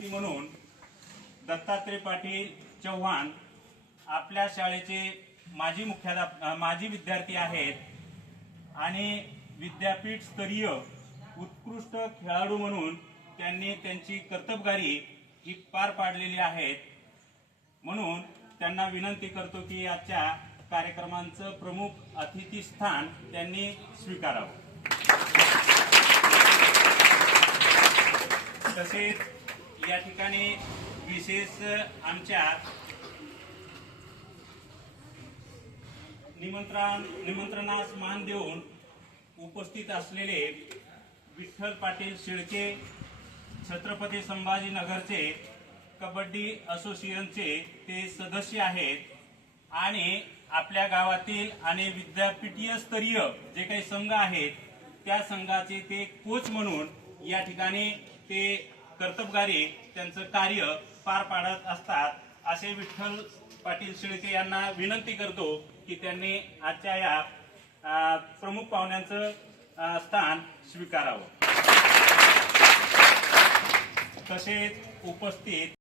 म्हणून दत्तात्रय पाटील चव्हाण आपल्या शाळेचे माजी मुख्याध्याप माजी विद्यार्थी आहेत आणि विद्यापीठ स्तरीय उत्कृष्ट खेळाडू म्हणून त्यांनी त्यांची कर्तबगारी ही पार पाडलेली आहेत. म्हणून त्यांना विनंती करतो की आजच्या कार्यक्रमांचं प्रमुख अतिथी स्थान त्यांनी स्वीकारावं. तसेच या ठिकाणी विशेष आमच्या निमंत्रण निमंत्रणास मान देऊन उपस्थित असलेले विठ्ठल पाटील शिळके छत्रपती संभाजीनगरचे कबड्डी असोसिएशनचे ते सदस्य आहेत आणि आपल्या गावातील आणि विद्यापीठीय स्तरीय जे काही संघ आहेत त्या संघाचे ते कोच म्हणून या ठिकाणी ते कर्तबगारी त्यांचं कार्य पार पाडत असतात. असे विठ्ठल पाटील शेळके यांना विनंती करतो की त्यांनी आजच्या या प्रमुख पाहुण्यांचं स्थान स्वीकारावं. तसेच उपस्थित